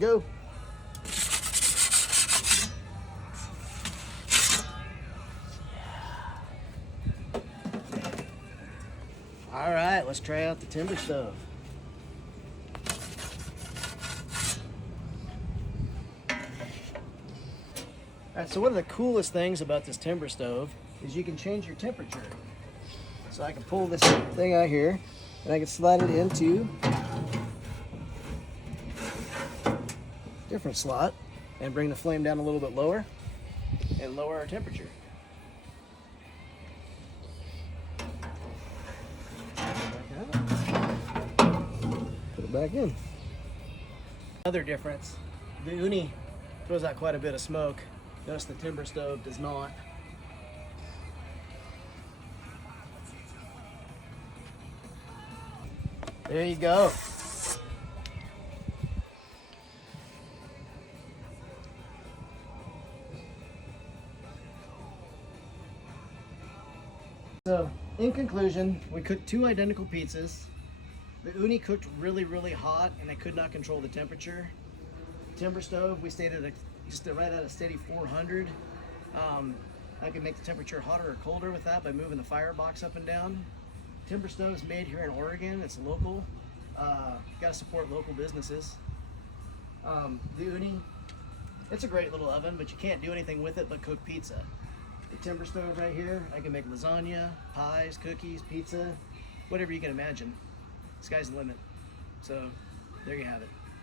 go. All right, let's try out the timber stove. All right, so one of the coolest things about this timber stove is you can change your temperature. So I can pull this thing out here and I can slide it into a different slot and bring the flame down a little bit lower and lower our temperature. Put it back in. Another difference, the Ooni throws out quite a bit of smoke. Notice the timber stove does not. There you go. So, in conclusion, we cooked 2 identical pizzas. The Ooni cooked really, really hot and I could not control the temperature. Timber stove, we stayed at just right at a steady 400. I could make the temperature hotter or colder with that by moving the firebox up and down. Timber stove is made here in Oregon. It's local. Got to support local businesses. The Ooni, it's a great little oven, but you can't do anything with it but cook pizza. The timber stove right here, I can make lasagna, pies, cookies, pizza, whatever you can imagine. Sky's the limit. So there you have it.